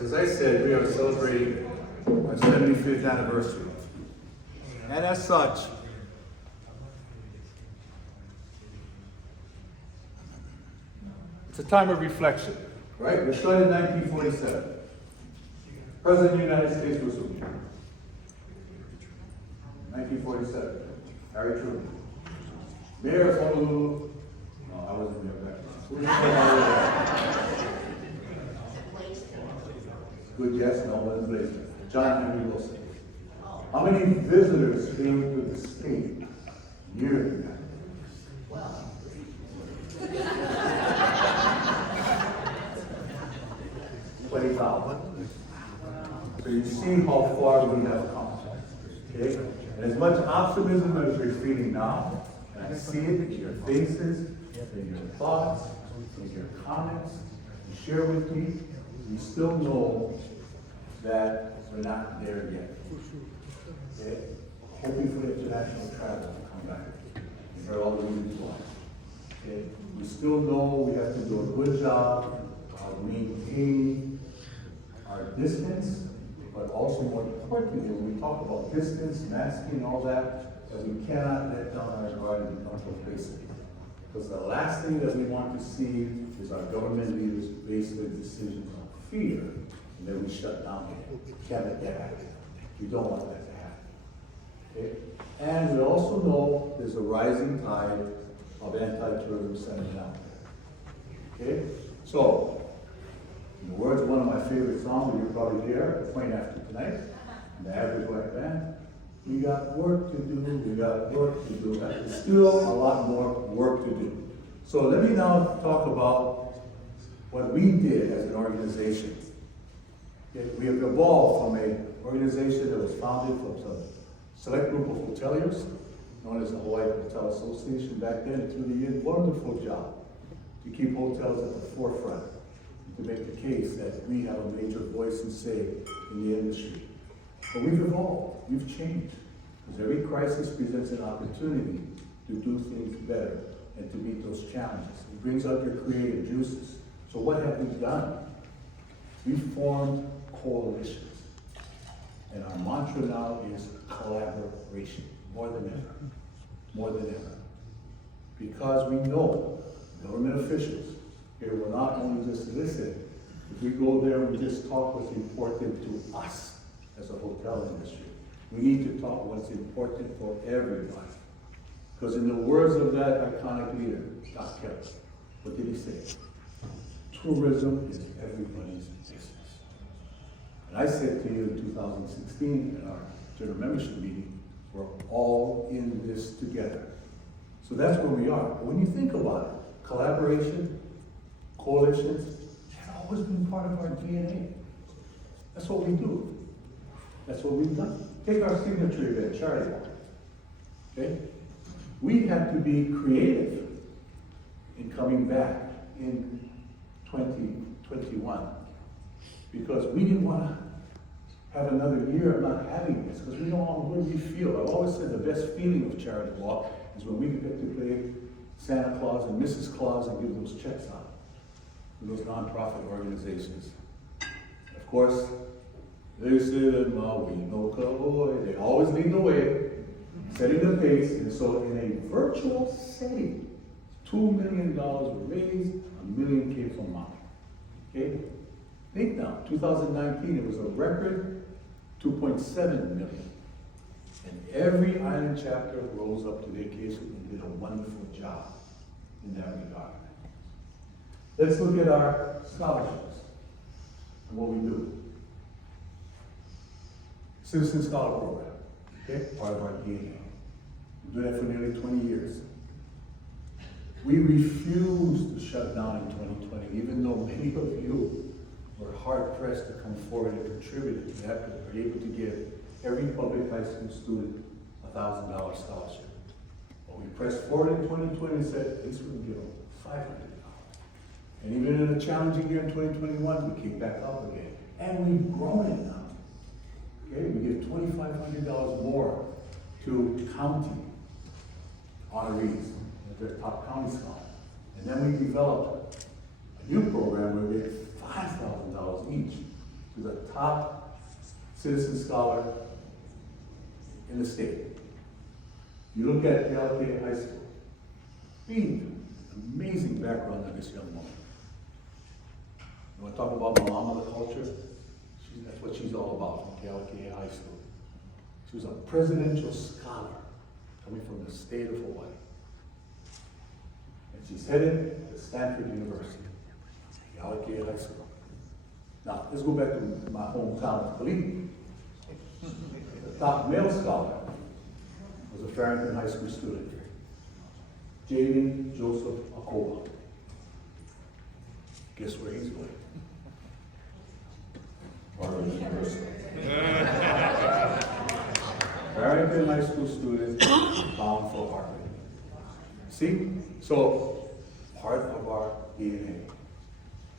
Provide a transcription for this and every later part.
As I said, we are celebrating our 75th anniversary. And as such, it's a time of reflection, right? We started in 1947. President of the United States was who? 1947, Harry Truman. Mayor of Honolulu, no, I wasn't there back then. Who was there? Good guess, no one's lazy. John Henry Wilson. How many visitors came to the state yearly? 20,000. So you see how far we have come. Okay? And as much optimism as you're feeling now, and I see it in your faces, in your thoughts, in your comments, you share with me, we still know that we're not there yet. Okay? Hoping for international travel to come back. You heard all the reasons why. Okay? We still know we have to do a good job of maintaining our distance, but also more importantly, when we talk about distance, masking, all that, that we cannot let down our guard and become complacent. Because the last thing that we want to see is our government leaders base their decisions on fear, and then we shut down here. Can't let that happen. We don't want that to happen. Okay? And we also know there's a rising tide of anti-terrorism sentiment out there. Okay? So, in the words of one of my favorite songs, and you're probably there, playing after tonight, the average white band, we got work to do, we got work to do. There's still a lot more work to do. So let me now talk about what we did as an organization. Okay, we have evolved from an organization that was founded from some select group of hoteliers, known as the Hawaii Hotel Association back then. It's really did a wonderful job to keep hotels at the forefront, to make the case that we have a major voice and say in the industry. But we've evolved, we've changed, because every crisis presents an opportunity to do things better and to meet those challenges. It brings out your creative juices. So what have we done? We've formed coalitions. And our mantra now is collaboration, more than ever, more than ever. Because we know government officials here will not only just listen. If we go there and we just talk what's important to us as a hotel industry, we need to talk what's important for everybody. Because in the words of that iconic leader, Doc Kelly, what did he say? Tourism is everybody's business. And I said to you in 2016 in our general membership meeting, we're all in this together. So that's where we are. But when you think about it, collaboration, coalitions, have always been part of our DNA. That's what we do. That's what we've done. Take our signature event, Charity Walk. Okay? We had to be creative in coming back in 2021 because we didn't want to have another year of not having this because we know how good we feel. I've always said the best feeling of Charity Walk is when we get to play Santa Claus and Mrs. Claus and give those checks out to those nonprofit organizations. Of course, they said in Maui, no cowboy, they always lead the way, setting the pace, and so in a virtual setting, $2 million were raised, $1 million came from Maui. Okay? Think now, 2019, it was a record 2.7 million. And every island chapter rose up to the occasion and did a wonderful job in that regard. Let's look at our scholarships and what we do. Citizen Scholar Program, okay, part of our DNA. We've been doing that for nearly 20 years. We refused to shut down in 2020, even though many of you were hard pressed to come forward and contribute to that, but were able to give every public high school student a $1,000 scholarship. But we pressed forward in 2020 and said, at least we can give them $500. And even in a challenging year in 2021, we came back up again. And we've grown it now. Okay, we give $2,500 more to county honorees at their top county scholar. And then we developed a new program where we give $5,000 each She's a top citizen scholar in the state. You look at HLTA High School, amazing background on this young woman. You want to talk about Mama the culture? That's what she's all about from HLTA High School. She was a presidential scholar coming from the state of Hawaii. And she's headed to Stanford University, HLTA High School. Now, let's go back to my hometown of Kalihi. The top male scholar was a Farrington High School student, Jaden Joseph Akoba. Guess where he's going? Harvard University. Farrington High School student bound for Harvard. See? So, part of our DNA.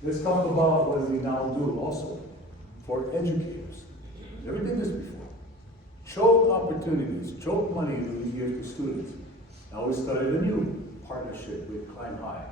Let's talk about what we now do also for educators. Never did this before. Choke opportunities, choke money that we give to students. Now we started a new partnership with Climb High.